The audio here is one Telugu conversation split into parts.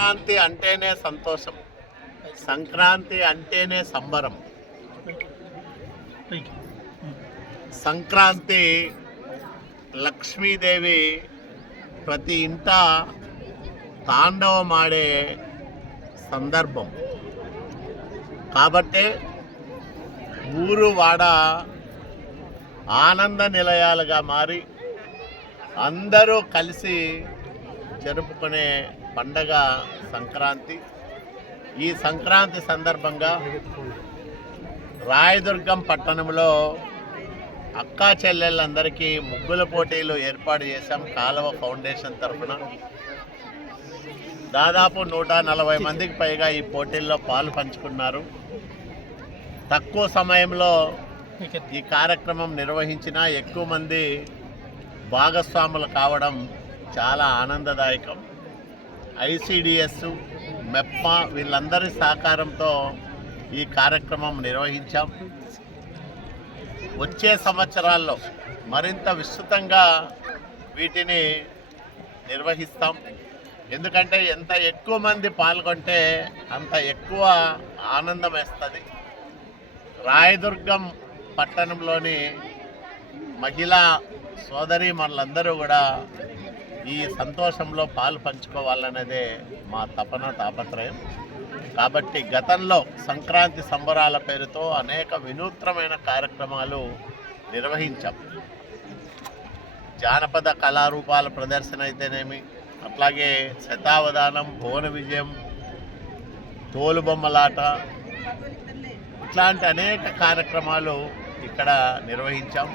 సంక్రాంతి అంటేనే సంతోషం, సంక్రాంతి అంటేనే సంబరం. సంక్రాంతి లక్ష్మీదేవి ప్రతి ఇంట తాండవమాడే సందర్భం కాబట్టే ఊరు వాడ ఆనంద నిలయాలుగా మారి అందరూ కలిసి జరుపుకునే పండగ సంక్రాంతి. ఈ సంక్రాంతి సందర్భంగా రాయదుర్గం పట్టణంలో అక్కా చెల్లెళ్ళందరికీ ముగ్గుల పోటీలు ఏర్పాటు చేశాం. కాలువ ఫౌండేషన్ తరఫున దాదాపు 140 మందికి పైగా ఈ పోటీల్లో పాలు పంచుకున్నారు. తక్కువ సమయంలో ఈ కార్యక్రమం నిర్వహించిన ఎక్కువ మంది భాగస్వాములు కావడం చాలా ఆనందదాయకం. ఐసిడిఎస్, మెప్మా వీళ్ళందరి సహకారంతో ఈ కార్యక్రమం నిర్వహించాం. వచ్చే సంవత్సరాల్లో మరింత విస్తృతంగా వీటిని నిర్వహిస్తాం. ఎందుకంటే ఎంత ఎక్కువ మంది పాల్గొంటే అంత ఎక్కువ ఆనందం వేస్తుంది. రాయదుర్గం పట్టణంలోని మహిళా సోదరి మనలందరూ కూడా ఈ సంతోషంలో పాలు పంచుకోవాలనేదే మా తపన తాపత్రయం. కాబట్టి గతంలో సంక్రాంతి సంబరాల పేరుతో అనేక వినూత్నమైన కార్యక్రమాలు నిర్వహించాం. జానపద కళారూపాల ప్రదర్శన అయితేనేమి, అట్లాగే శతావధానం, భువన విజయం, తోలుబొమ్మలాట, ఇట్లాంటి అనేక కార్యక్రమాలు ఇక్కడ నిర్వహించాం.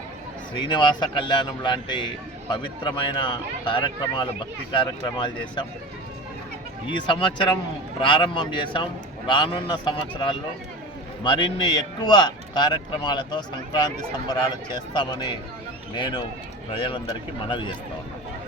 శ్రీనివాస కళ్యాణం లాంటి పవిత్రమైన కార్యక్రమాలు, భక్తి కార్యక్రమాలు చేశాం. ఈ సంవత్సరం ప్రారంభం చేశాం. రానున్న సంవత్సరాల్లో మరిన్ని ఎక్కువ కార్యక్రమాలతో సంక్రాంతి సంబరాలు చేస్తామని నేను ప్రజలందరికీ మనవి చేస్తా ఉన్నాను.